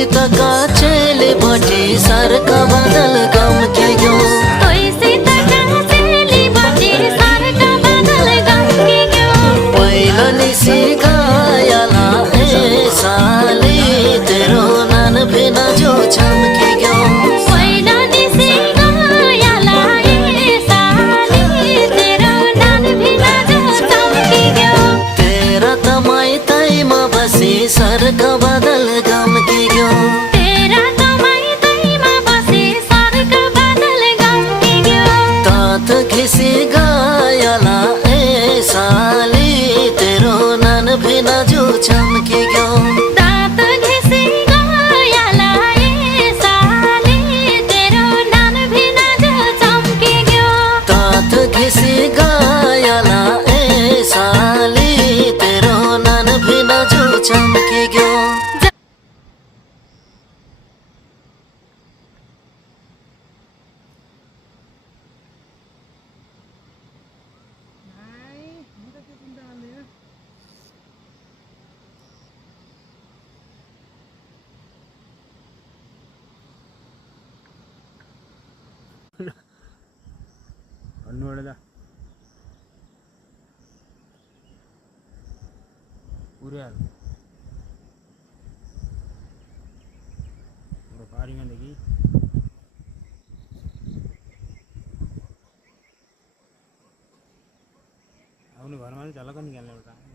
सीता चेले बटे सरका बादल गम के गयो पहिलो निसी गायला ए साली तेरो नन बिना जो चमके गयो तेरा तमाई तई मा बसी सरका बादल गम के गयो तात घिसी गायला ए साली तेरो नन बिना जो चमके गयो तात घिसी गायला ए साली तेरो नन बिना जो चमके गयो ನೋಡಿದ ಉರಿಯಾದ பாருங்க இன்னைக்கு அவனுக்கு வர மாதிரி செல்லக்கண்ணி கேள்வி விட்டாங்க